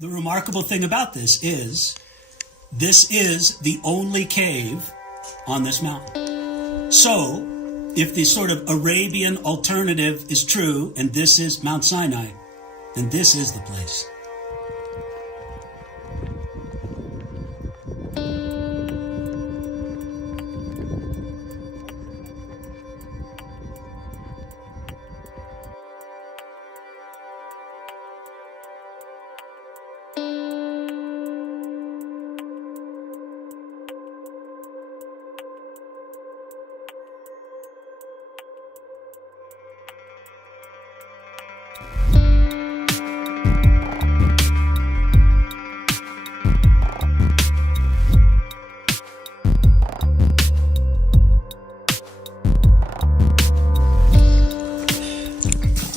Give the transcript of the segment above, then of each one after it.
The remarkable thing about this is the only cave on this mountain. So, if the sort of Arabian alternative is true, and this is Mount Sinai, then this is the place.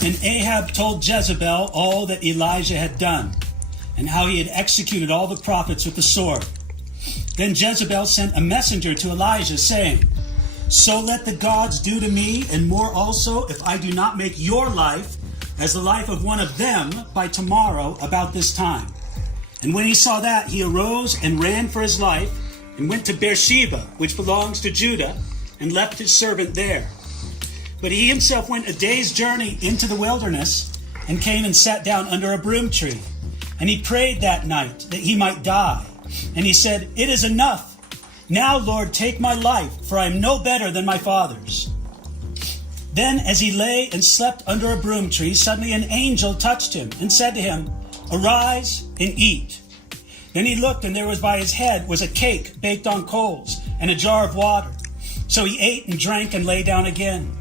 And Ahab told Jezebel all that Elijah had done, and how he had executed all the prophets with the sword. Then Jezebel sent a messenger to Elijah, saying, "So let the gods do to me, and more also, if I do not make your life as the life of one of them by tomorrow about this time." And when he saw that, he arose and ran for his life, and went to Beersheba, which belongs to Judah, and left his servant there. But he himself went a day's journey into the wilderness, and came and sat down under a broom tree. And he prayed that night that he might die. And he said, "It is enough. Now, Lord, take my life, for I am no better than my fathers." Then, as he lay and slept under a broom tree, suddenly an angel touched him and said to him, "Arise and eat." Then he looked, and there was by his head was a cake baked on coals and a jar of water. So he ate and drank and lay down again.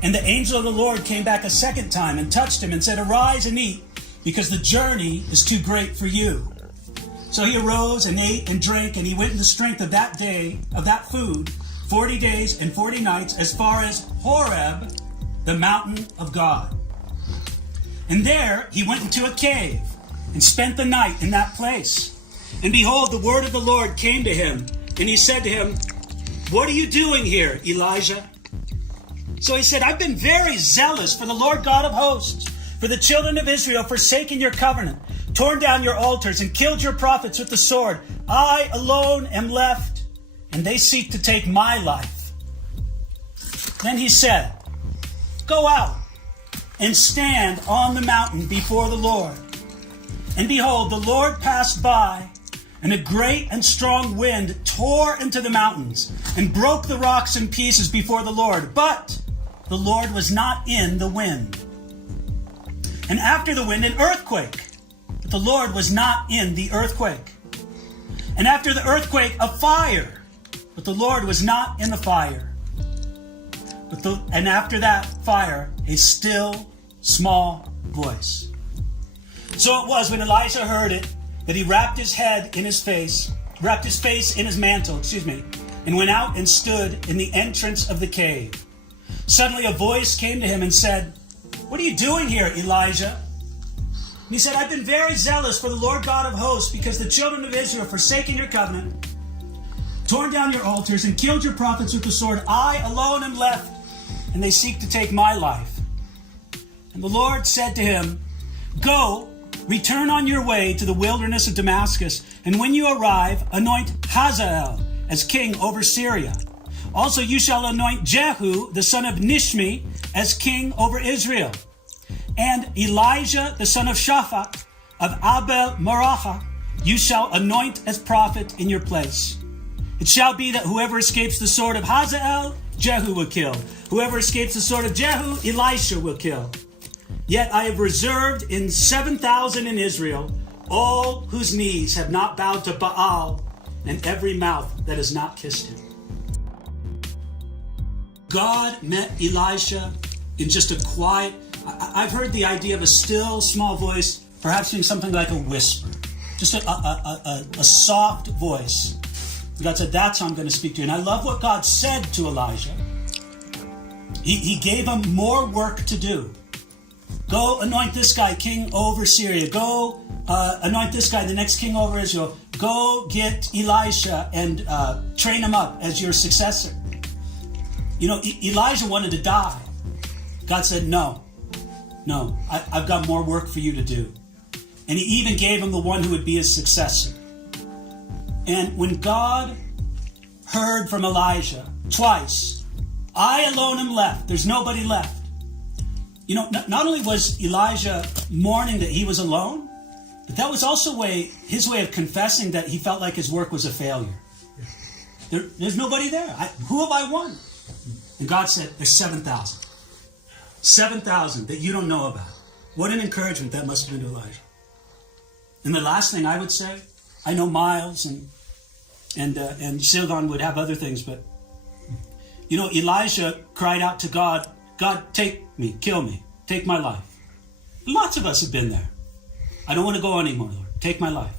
And the angel of the Lord came back a second time and touched him and said, "Arise and eat, because the journey is too great for you." So he arose and ate and drank, and he went in the strength of that day, of that food, 40 days and 40 nights, as far as Horeb, the mountain of God. And there he went into a cave and spent the night in that place. And behold, the word of the Lord came to him, and he said to him, "What are you doing here, Elijah?" So he said, "I've been very zealous for the Lord God of hosts, for the children of Israel, forsaking your covenant, torn down your altars, and killed your prophets with the sword. I alone am left, and they seek to take my life." Then he said, "Go out and stand on the mountain before the Lord." And behold, the Lord passed by, and a great and strong wind tore into the mountains and broke the rocks in pieces before the Lord. But the Lord was not in the wind. And after the wind, an earthquake. But the Lord was not in the earthquake. And after the earthquake, a fire. But the Lord was not in the fire. And after that fire, a still, small voice. So it was when Elijah heard it, that he wrapped his face in his mantle, and went out and stood in the entrance of the cave. Suddenly a voice came to him and said, "What are you doing here, Elijah?" And he said, "I've been very zealous for the Lord God of hosts, because the children of Israel, forsaking your covenant, torn down your altars, and killed your prophets with the sword. I alone am left, and they seek to take my life." And the Lord said to him, "Go, return on your way to the wilderness of Damascus, and when you arrive, anoint Hazael as king over Syria. Also you shall anoint Jehu, the son of Nishmi, as king over Israel. And Elijah, the son of Shaphat, of Abel Maracha, you shall anoint as prophet in your place. It shall be that whoever escapes the sword of Hazael, Jehu will kill. Whoever escapes the sword of Jehu, Elisha will kill. Yet I have reserved in 7,000 in Israel, all whose knees have not bowed to Baal, and every mouth that has not kissed him." God met Elisha in just a quiet, I've heard the idea of a still, small voice, perhaps being something like a whisper. Just a soft voice. God said, "That's how I'm going to speak to you." And I love what God said to Elijah. He gave him more work to do. Go anoint this guy king over Syria. Go anoint this guy the next king over Israel. Go get Elisha and train him up as your successor. Elijah wanted to die. God said, no, I've got more work for you to do. And he even gave him the one who would be his successor. And when God heard from Elijah twice, I alone am left. There's nobody left. You know, not only was Elijah mourning that he was alone, but that was also his way of confessing that he felt like his work was a failure. There's nobody there. Who have I won? And God said, there's 7,000. 7,000 that you don't know about. What an encouragement that must have been to Elijah. And the last thing I would say, I know Miles and Silvan would have other things, but you know, Elijah cried out to God, God, take me, kill me, take my life. Lots of us have been there. I don't want to go anymore, Lord. Take my life.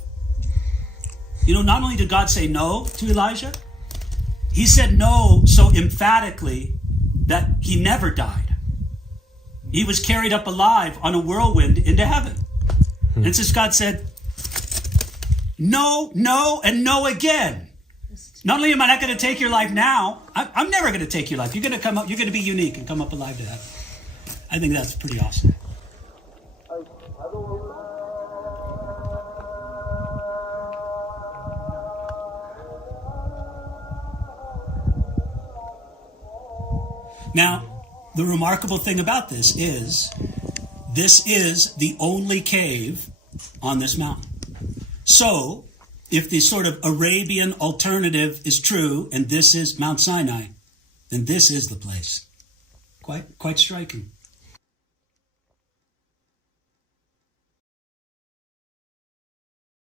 You know, not only did God say no to Elijah, he said no so emphatically that he never died. He was carried up alive on a whirlwind into heaven. And since God said, no, no, and no again. Not only am I not going to take your life now, I'm never going to take your life. You're going to come up, you're going to be unique and come up alive to heaven. I think that's pretty awesome. Now, the remarkable thing about this is the only cave on this mountain. So, if the sort of Arabian alternative is true, and this is Mount Sinai, then this is the place. Quite striking.